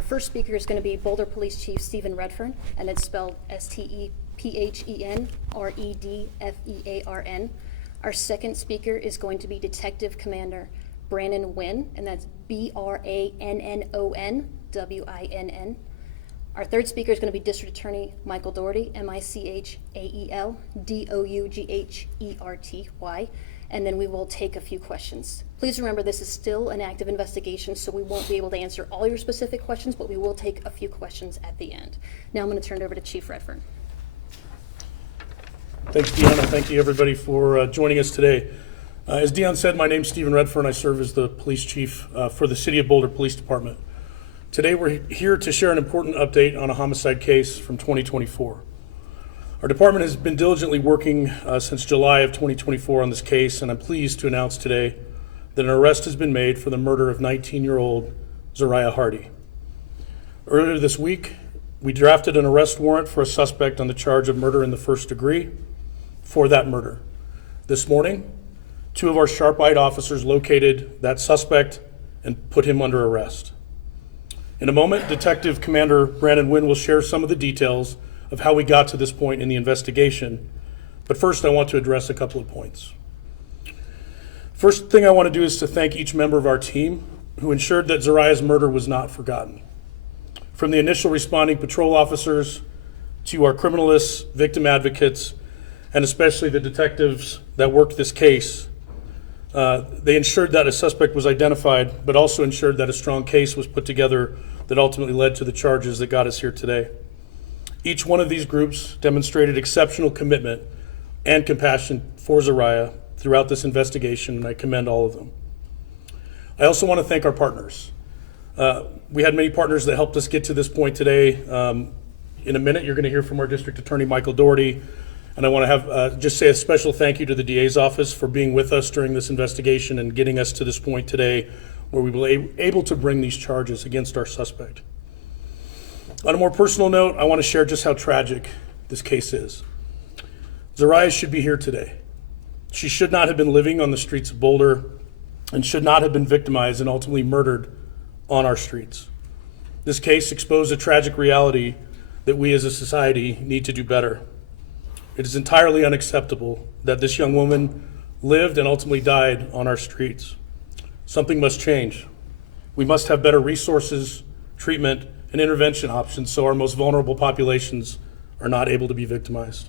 Our first speaker is going to be Boulder Police Chief Stephen Redfern, and it's spelled Stephenredfearn. Our second speaker is going to be Detective Commander Brandon Wynn, and that's BrannonWinn. Our third speaker is going to be District Attorney Michael Dougherty, MichaelDougherty, and then we will take a few questions. Please remember this is still an active investigation, so we won't be able to answer all your specific questions, but we will take a few questions at the end. Now I'm going to turn it over to Chief Redfern. Thanks, Deanna. Thank you, everybody, for joining us today. As Deanna said, my name's Stephen Redfern. I serve as the police chief for the City of Boulder Police Department. Today, we're here to share an important update on a homicide case from 2024. Our department has been diligently working since July of 2024 on this case, and I'm pleased to announce today that an arrest has been made for the murder of 19-year-old Zariah Hardy. Earlier this week, we drafted an arrest warrant for a suspect on the charge of murder in the first degree for that murder. This morning, two of our sharp-eyed officers located that suspect and put him under arrest. In a moment, Detective Commander Brandon Wynn will share some of the details of how we got to this point in the investigation. But first, I want to address a couple of points. First thing I want to do is to thank each member of our team who ensured that Zariah's murder was not forgotten. From the initial responding patrol officers to our criminalists, victim advocates, and especially the detectives that worked this case, they ensured that a suspect was identified, but also ensured that a strong case was put together that ultimately led to the charges that got us here today. Each one of these groups demonstrated exceptional commitment and compassion for Zariah throughout this investigation, and I commend all of them. I also want to thank our partners. We had many partners that helped us get to this point today. In a minute, you're going to hear from our District Attorney, Michael Dougherty, and I want to have just say a special thank you to the DA's office for being with us during this investigation and getting us to this point today where we were able to bring these charges against our suspect. On a more personal note, I want to share just how tragic this case is. Zariah should be here today. She should not have been living on the streets of Boulder and should not have been victimized and ultimately murdered on our streets. This case exposed a tragic reality that we as a society need to do better. It is entirely unacceptable that this young woman lived and ultimately died on our streets. Something must change. We must have better resources, treatment, and intervention options so our most vulnerable populations are not able to be victimized.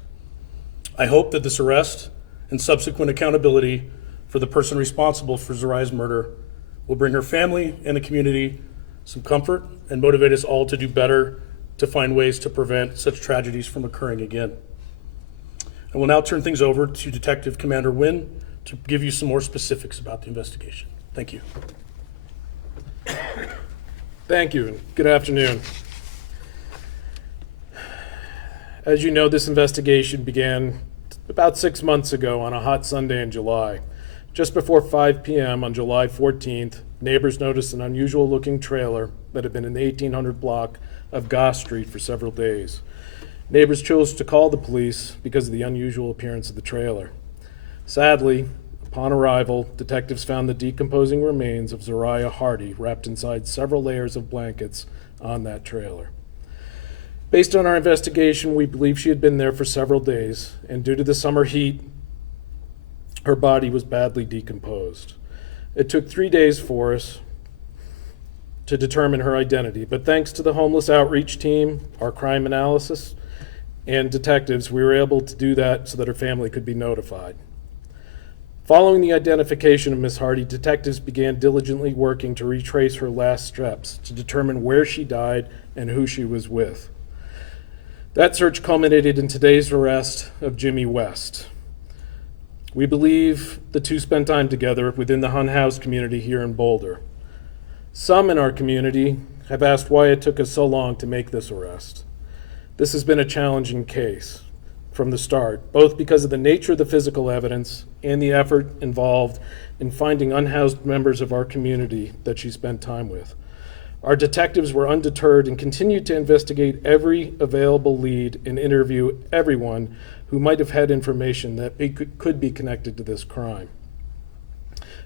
I hope that this arrest and subsequent accountability for the person responsible for Zariah's murder will bring her family and the community some comfort and motivate us all to do better to find ways to prevent such tragedies from occurring again. I will now turn things over to Detective Commander Wynn to give you some more specifics about the investigation. Thank you. Thank you, and good afternoon. As you know, this investigation began about 6 months ago on a hot Sunday in July. Just before 5 p.m. on July 14th, neighbors noticed an unusual-looking trailer that had been in the 1800 block of Goss Street for several days. Neighbors chose to call the police because of the unusual appearance of the trailer. Sadly, upon arrival, detectives found the decomposing remains of Zariah Hardy wrapped inside several layers of blankets on that trailer. Based on our investigation, we believe she had been there for several days, and due to the summer heat, her body was badly decomposed. It took 3 days for us to determine her identity, but thanks to the homeless outreach team, our crime analysis, and detectives, we were able to do that so that her family could be notified. Following the identification of Ms. Hardy, detectives began diligently working to retrace her last steps to determine where she died and who she was with. That search culminated in today's arrest of Jimmy West. We believe the two spent time together within the unhoused community here in Boulder. Some in our community have asked why it took us so long to make this arrest. This has been a challenging case from the start, both because of the nature of the physical evidence and the effort involved in finding unhoused members of our community that she spent time with. Our detectives were undeterred and continued to investigate every available lead and interview everyone who might have had information that could be connected to this crime.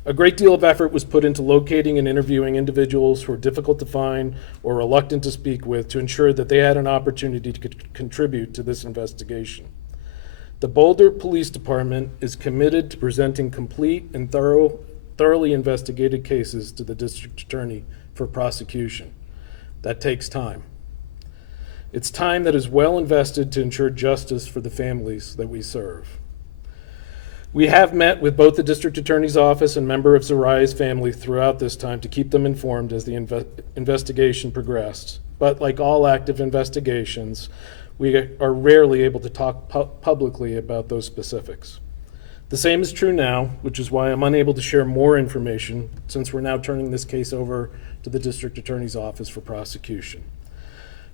A great deal of effort was put into locating and interviewing individuals who were difficult to find or reluctant to speak with to ensure that they had an opportunity to contribute to this investigation. The Boulder Police Department is committed to presenting complete and thoroughly investigated cases to the district attorney for prosecution. That takes time. It's time that is well invested to ensure justice for the families that we serve. We have met with both the district attorney's office and member of Zariah's family throughout this time to keep them informed as the investigation progressed. But like all active investigations, we are rarely able to talk publicly about those specifics. The same is true now, which is why I'm unable to share more information since we're now turning this case over to the district attorney's office for prosecution.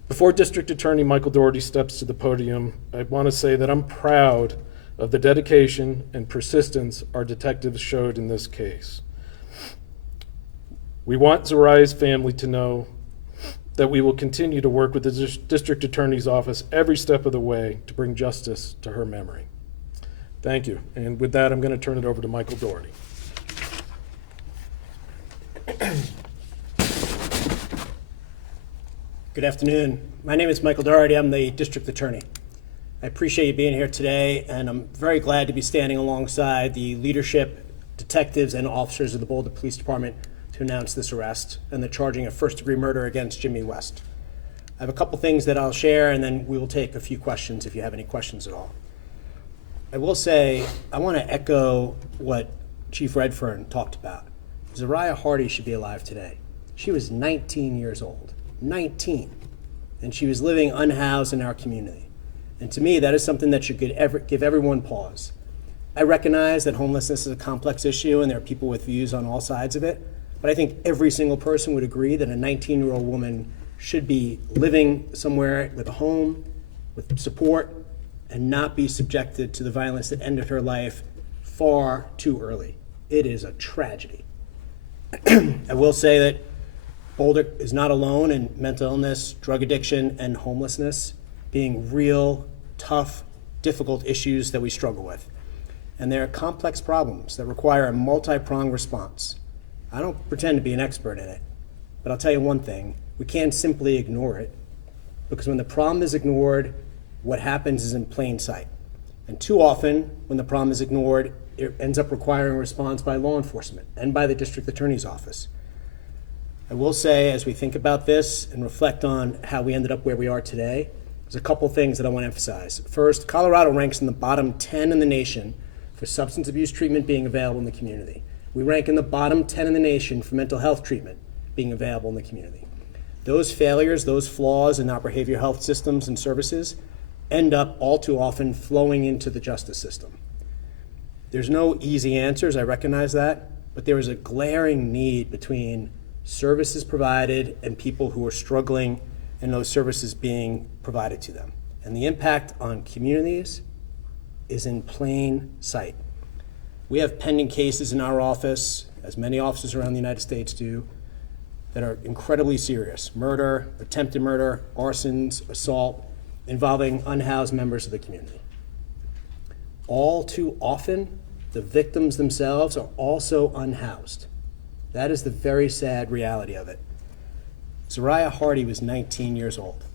Before District Attorney Michael Doherty steps to the podium, I want to say that I'm proud of the dedication and persistence our detectives showed in this case. We want Zariah's family to know that we will continue to work with the district attorney's office every step of the way to bring justice to her memory. Thank you. And with that, I'm going to turn it over to Michael Doherty. Good afternoon. My name is Michael Doherty. I'm the district attorney. I appreciate you being here today, and I'm very glad to be standing alongside the leadership, detectives, and officers of the Boulder Police Department to announce this arrest and the charging of first-degree murder against Jimmy West. I have a couple things that I'll share, and then we will take a few questions if you have any questions at all. I will say, I want to echo what Chief Redfern talked about. Zariah Hardy should be alive today. She was 19 years old, 19, and she was living unhoused in our community. And to me, that is something that should give everyone pause. I recognize that homelessness is a complex issue and there are people with views on all sides of it, but I think every single person would agree that a 19-year-old woman should be living somewhere with a home, with support, and not be subjected to the violence that ended her life far too early. It is a tragedy. I will say that Boulder is not alone in mental illness, drug addiction, and homelessness being real, tough, difficult issues that we struggle with. And they are complex problems that require a multi-pronged response. I don't pretend to be an expert in it, but I'll tell you one thing, we can't simply ignore it, because when the problem is ignored, what happens is in plain sight. And too often, when the problem is ignored, it ends up requiring a response by law enforcement and by the district attorney's office. I will say, as we think about this and reflect on how we ended up where we are today, there's a couple things that I want to emphasize. First, Colorado ranks in the bottom 10 in the nation for substance abuse treatment being available in the community. We rank in the bottom 10 in the nation for mental health treatment being available in the community. Those failures, those flaws in our behavioral health systems and services end up all too often flowing into the justice system. There's no easy answers, I recognize that, but there is a glaring need between services provided and people who are struggling and those services being provided to them. And the impact on communities is in plain sight. We have pending cases in our office, as many offices around the United States do, that are incredibly serious. Murder, attempted murder, arsons, assault, involving unhoused members of the community. All too often, the victims themselves are also unhoused. That is the very sad reality of it. Zariah Hardy was 19 years old.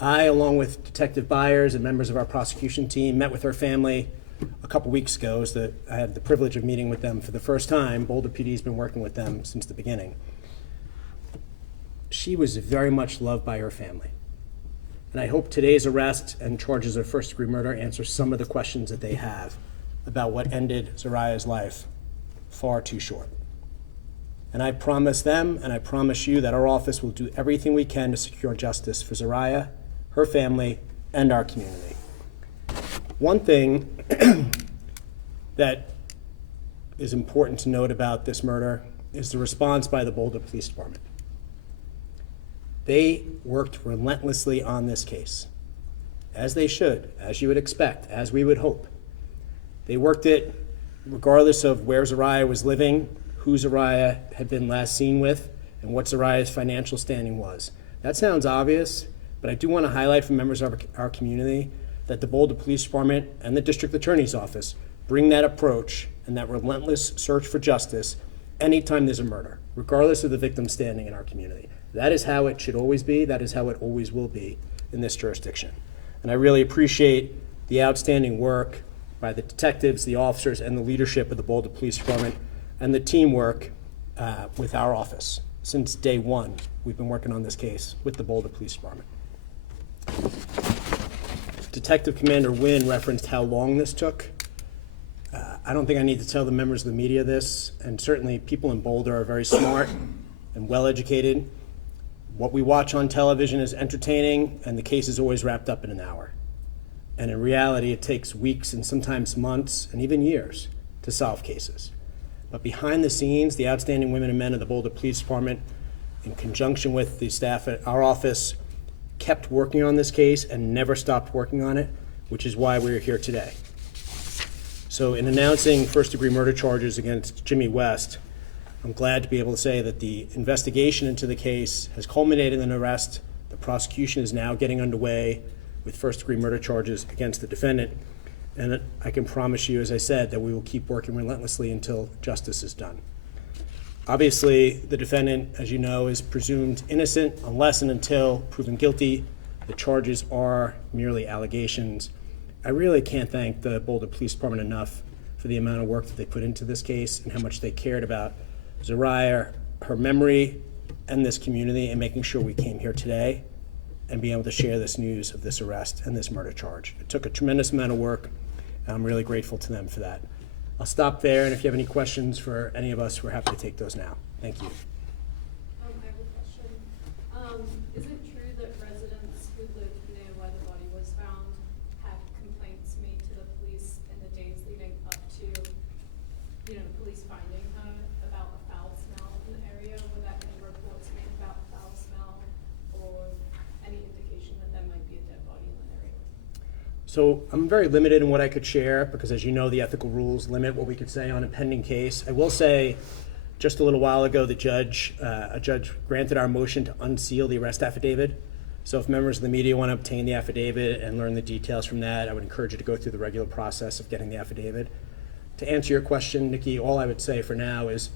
I, along with Detective Byers and members of our prosecution team, met with her family a couple weeks ago. I had the privilege of meeting with them for the first time. Boulder PD has been working with them since the beginning. She was very much loved by her family. And I hope today's arrest and charges of first-degree murder answer some of the questions that they have about what ended Zariah's life far too short. And I promise them, and I promise you, that our office will do everything we can to secure justice for Zariah, her family, and our community. One thing that is important to note about this murder is the response by the Boulder Police Department. They worked relentlessly on this case, as they should, as you would expect, as we would hope. They worked it regardless of where Zariah was living, who Zariah had been last seen with, and what Zariah's financial standing was. That sounds obvious, but I do want to highlight for members of our community that the Boulder Police Department and the District Attorney's Office bring that approach and that relentless search for justice anytime there's a murder, regardless of the victim standing in our community. That is how it should always be. That is how it always will be in this jurisdiction. And I really appreciate the outstanding work by the detectives, the officers, and the leadership of the Boulder Police Department, and the teamwork with our office. Since day one, we've been working on this case with the Boulder Police Department. Detective Commander Wynn referenced how long this took. I don't think I need to tell the members of the media this, and certainly people in Boulder are very smart and well-educated. What we watch on television is entertaining, and the case is always wrapped up in an hour. And in reality, it takes weeks and sometimes months and even years to solve cases. But behind the scenes, the outstanding women and men of the Boulder Police Department, in conjunction with the staff at our office, kept working on this case and never stopped working on it, which is why we're here today. So in announcing first-degree murder charges against Jimmy West, I'm glad to be able to say that the investigation into the case has culminated in an arrest. The prosecution is now getting underway with first-degree murder charges against the defendant. And I can promise you, as I said, that we will keep working relentlessly until justice is done. Obviously, the defendant, as you know, is presumed innocent unless and until proven guilty. The charges are merely allegations. I really can't thank the Boulder Police Department enough for the amount of work that they put into this case and how much they cared about Zariah, her memory, and this community, and making sure we came here today and be able to share this news of this arrest and this murder charge. It took a tremendous amount of work, and I'm really grateful to them for that. I'll stop there, and if you have any questions for any of us, we're happy to take those now. Thank you. I have a question. Is it true that residents who lived near where the body was found had complaints made to the police in the days leading up to, police finding her about a foul smell in the area? Were there any reports made about foul smell or any indication that there might be a dead body in the area? So I'm very limited in what I could share because, as you know, the ethical rules limit what we could say on a pending case. I will say, just a little while ago, a judge granted our motion to unseal the arrest affidavit. So if members of the media want to obtain the affidavit and learn the details from that, I would encourage you to go through the regular process of getting the affidavit. To answer your question, Nikki, all I would say for now is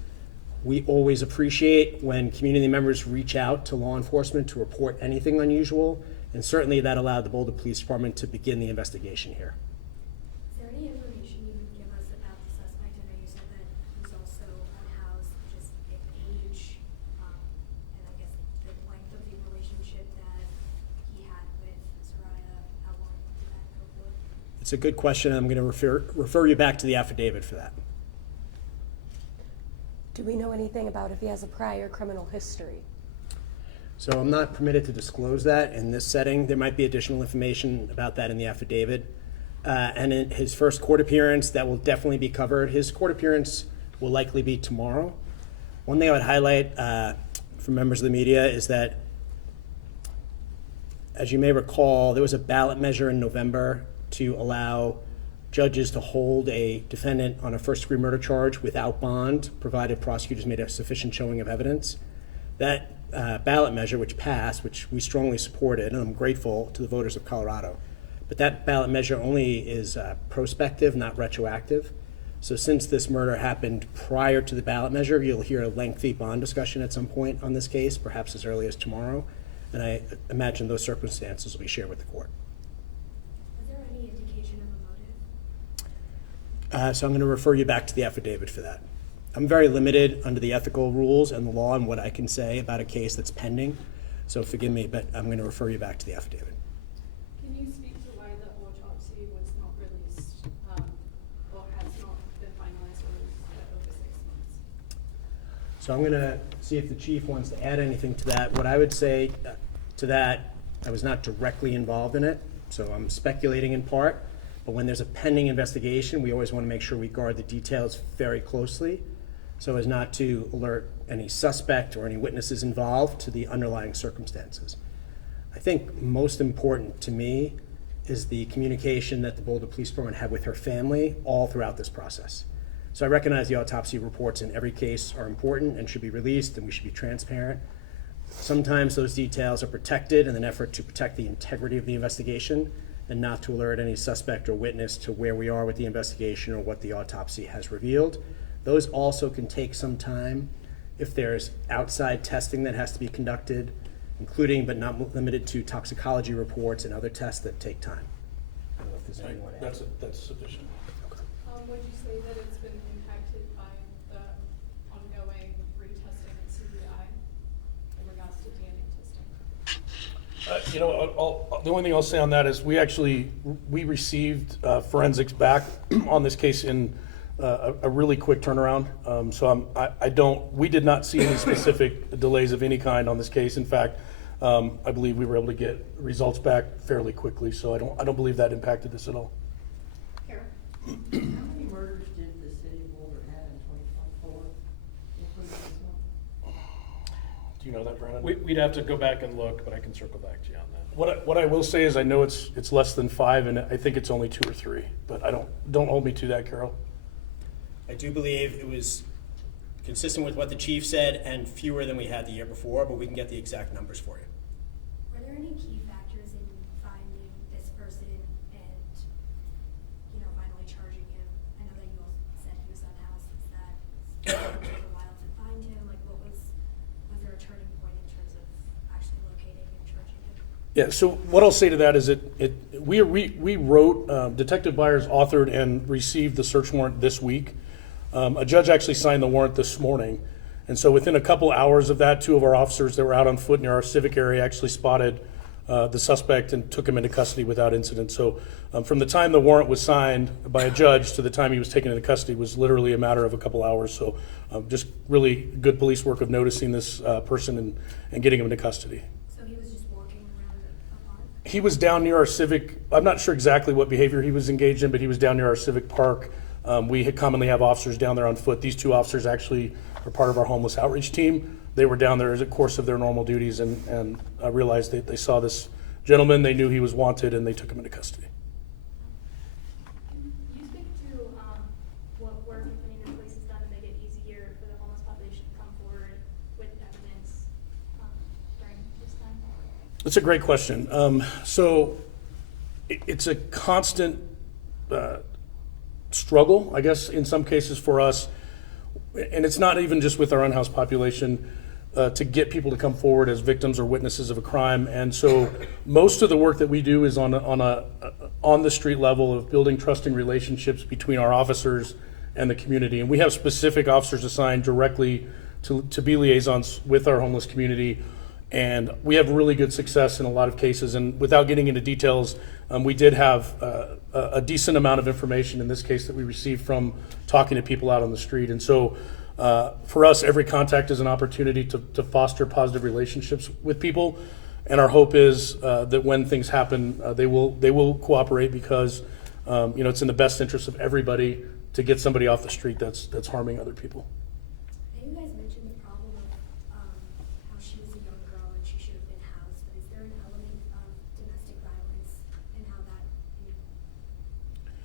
we always appreciate when community members reach out to law enforcement to report anything unusual, and certainly that allowed the Boulder Police Department to begin the investigation here. Is there any information you can give us about the suspect? I know you said that he was also unhoused, just age, and I guess the length of the relationship that he had with Zariah. How long did that go for? It's a good question. I'm going to refer you back to the affidavit for that. Do we know anything about if he has a prior criminal history? So I'm not permitted to disclose that in this setting. There might be additional information about that in the affidavit. And in his first court appearance, that will definitely be covered. His court appearance will likely be tomorrow. One thing I would highlight for members of the media is that, as you may recall, there was a ballot measure in November to allow judges to hold a defendant on a first-degree murder charge without bond, provided prosecutors made a sufficient showing of evidence. That ballot measure, which passed, which we strongly supported, and I'm grateful to the voters of Colorado, but that ballot measure only is prospective, not retroactive. So since this murder happened prior to the ballot measure, you'll hear a lengthy bond discussion at some point on this case, perhaps as early as tomorrow, and I imagine those circumstances will be shared with the court. Is there any indication of a motive? So I'm going to refer you back to the affidavit for that. I'm very limited under the ethical rules and the law and what I can say about a case that's pending, so forgive me, but I'm going to refer you back to the affidavit. Can you speak to why the autopsy was not released or has not been finalized for over 6 months? So I'm going to see if the chief wants to add anything to that. What I would say to that, I was not directly involved in it, so I'm speculating in part, but when there's a pending investigation, we always want to make sure we guard the details very closely so as not to alert any suspect or any witnesses involved to the underlying circumstances. I think most important to me is the communication that the Boulder Police Department had with her family all throughout this process. So I recognize the autopsy reports in every case are important and should be released, and we should be transparent. Sometimes those details are protected in an effort to protect the integrity of the investigation, and not to alert any suspect or witness to where we are with the investigation or what the autopsy has revealed. Those also can take some time if there's outside testing that has to be conducted, including but not limited to toxicology reports and other tests that take time. I don't know if there's anyone to add. That's sufficient. Would you say that it's been impacted by the ongoing retesting at CBI in regards to DNA testing? The only thing I'll say on that is we received forensics back on this case in a really quick turnaround. We did not see any specific delays of any kind on this case. In fact, I believe we were able to get results back fairly quickly. So I don't believe that impacted this at all. Kara? How many murders did the city of Boulder have in 2024, including this one? Do you know that, Brandon? We'd have to go back and look, but I can circle back to you on that. What I will say is I know it's less than 5, and I think it's only 2 or 3. But don't hold me to that, Carol. I do believe it was consistent with what the chief said and fewer than we had the year before, but we can get the exact numbers for you. Were there any key factors in finding this person and, finally charging him? I know that you all said he was unhoused. Is that it took a while to find him? Like, was there a turning point in terms of actually locating and charging him? Yeah, so what I'll say to that is we wrote, Detective Byers authored and received the search warrant this week. A judge actually signed the warrant this morning. And so within a couple hours of that, 2 of our officers that were out on foot near our civic area actually spotted the suspect and took him into custody without incident. So from the time the warrant was signed by a judge to the time he was taken into custody was literally a matter of a couple hours. So just really good police work of noticing this person and getting him into custody. So he was just walking around a park? He was down near our civic, I'm not sure exactly what behavior he was engaged in, but he was down near our civic park. We commonly have officers down there on foot. These 2 officers actually are part of our homeless outreach team. They were down there as a course of their normal duties and realized that they saw this gentleman, they knew he was wanted, and they took him into custody. Can you speak to what work, if any, the police has done to make it easier for the homeless population to come forward with evidence during this time? That's a great question. So it's a constant struggle, I guess, in some cases for us, and it's not even just with our unhoused population, to get people to come forward as victims or witnesses of a crime. And so most of the work that we do is on the street level of building trusting relationships between our officers and the community. And we have specific officers assigned directly to be liaisons with our homeless community. And we have really good success in a lot of cases. And without getting into details, we did have a decent amount of information in this case that we received from talking to people out on the street. And so for us, every contact is an opportunity to foster positive relationships with people. And our hope is that when things happen, they will cooperate because it's in the best interest of everybody to get somebody off the street that's harming other people. I know you guys mentioned the problem of how she was a young girl and she should have been housed, but is there an element of domestic violence and how that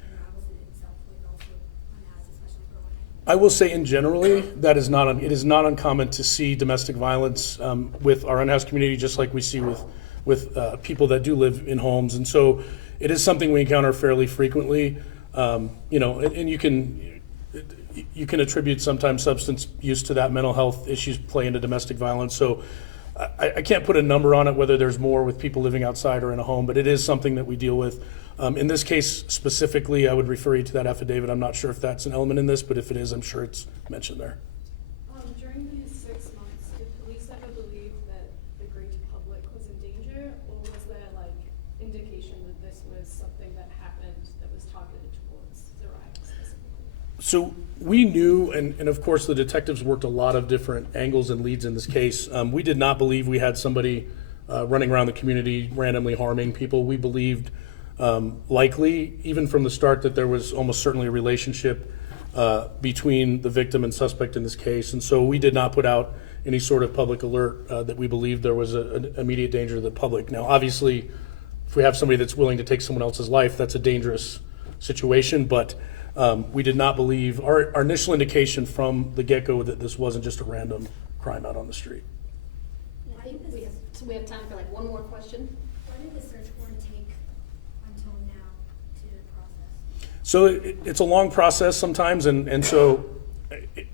unravels it itself with also unhoused, especially for women? I will say in generally, it is not uncommon to see domestic violence with our unhoused community, just like we see with people that do live in homes. And so it is something we encounter fairly frequently. And you can attribute sometimes substance use to that. Mental health issues play into domestic violence. So I can't put a number on it, whether there's more with people living outside or in a home, but it is something that we deal with. In this case specifically, I would refer you to that affidavit. I'm not sure if that's an element in this, but if it is, I'm sure it's mentioned there. During these 6 months, did police ever believe that the great public was in danger, or was there indication that this was something that happened that was targeted towards Zariah specifically? So we knew, and of course the detectives worked a lot of different angles and leads in this case. We did not believe we had somebody running around the community randomly harming people. We believed likely, even from the start, that there was almost certainly a relationship between the victim and suspect in this case. And so we did not put out any sort of public alert that we believed there was an immediate danger to the public. Now, obviously, if we have somebody that's willing to take someone else's life, that's a dangerous situation, but we did not believe, our initial indication from the get-go that this wasn't just a random crime out on the street. I think we have time for one more question. Why did the search warrant take until So it's a long process sometimes, and so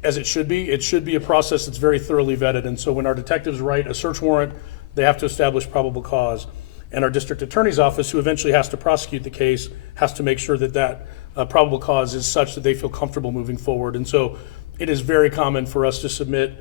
as it should be a process that's very thoroughly vetted. And so when our detectives write a search warrant, they have to establish probable cause. And our district attorney's office, who eventually has to prosecute the case, has to make sure that probable cause is such that they feel comfortable moving forward. And so it is very common for us to submit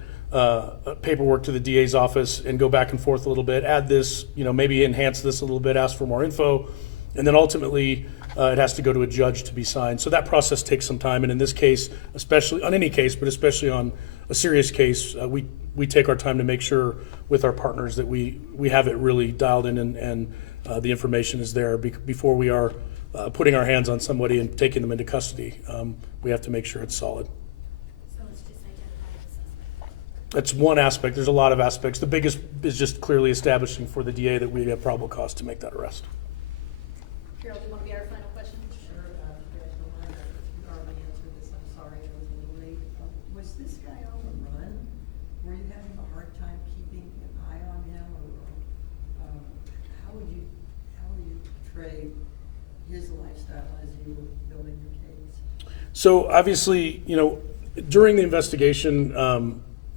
paperwork to the DA's office and go back and forth a little bit, add this, maybe enhance this a little bit, ask for more info, and then ultimately it has to go to a judge to be signed. So that process takes some time, and in this case, especially on any case, but especially on a serious case, we take our time to make sure with our partners that we have it really dialed in and the information is there before we are putting our hands on somebody and taking them into custody. We have to make sure it's solid. So it's just identifying the suspect. That's one aspect. There's a lot of aspects. The biggest is just clearly establishing for the DA that we have probable cause to make that arrest. Carol, do you want to be our final question? Sure, you guys don't mind, you already answered this, I'm sorry, I was a little late. Was this guy on the run? Were you having a hard time keeping an eye on him, or how would you portray his lifestyle as you were building your case? So obviously, during the investigation,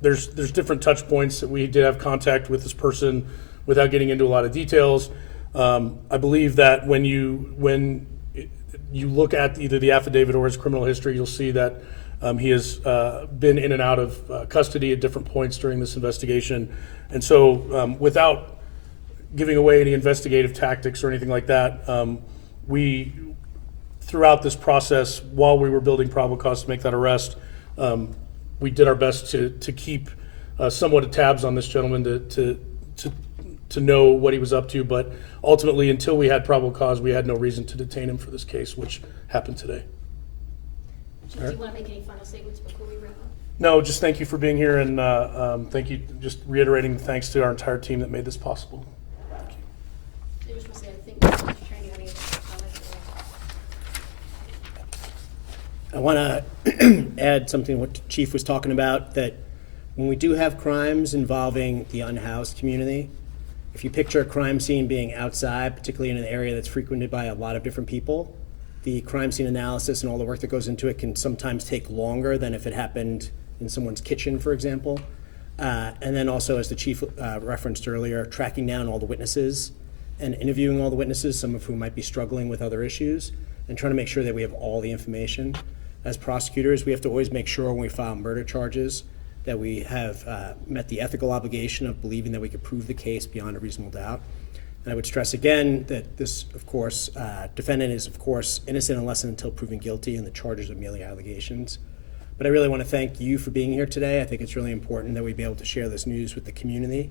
there's different touch points that we did have contact with this person without getting into a lot of details. I believe that when you look at either the affidavit or his criminal history, you'll see that he has been in and out of custody at different points during this investigation. And so without giving away any investigative tactics or anything like that, we, throughout this process, while we were building probable cause to make that arrest, we did our best to keep somewhat of tabs on this gentleman to know what he was up to. But ultimately, until we had probable cause, we had no reason to detain him for this case, which happened today. Chief, do you want to make any final statements before we wrap up? No, just thank you for being here, and thank you, just reiterating thanks to our entire team that made this possible. Thank you. I just want to say, I think, Mr. Tran, you have any comments? I want to add something to what the Chief was talking about, that when we do have crimes involving the unhoused community, if you picture a crime scene being outside, particularly in an area that's frequented by a lot of different people, the crime scene analysis and all the work that goes into it can sometimes take longer than if it happened in someone's kitchen, for example. And then also, as the Chief referenced earlier, tracking down all the witnesses and interviewing all the witnesses, some of whom might be struggling with other issues, and trying to make sure that we have all the information. As prosecutors, we have to always make sure when we file murder charges that we have met the ethical obligation of believing that we could prove the case beyond a reasonable doubt. And I would stress again that this, of course, defendant is, of course, innocent unless and until proven guilty, and the charges are merely allegations. But I really want to thank you for being here today. I think it's really important that we be able to share this news with the community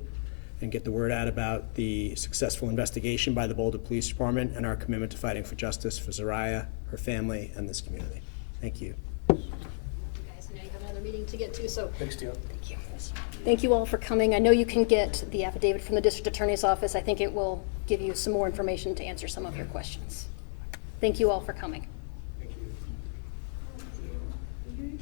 and get the word out about the successful investigation by the Boulder Police Department and our commitment to fighting for justice for Zariah, her family, and this community. Thank you. You guys, now you have another meeting to get to, so. Thanks, Tia. Thank you. Thank you all for coming. I know you can get the affidavit from the district attorney's office. I think it will give you some more information to answer some of your questions. Thank you all for coming. Thank you.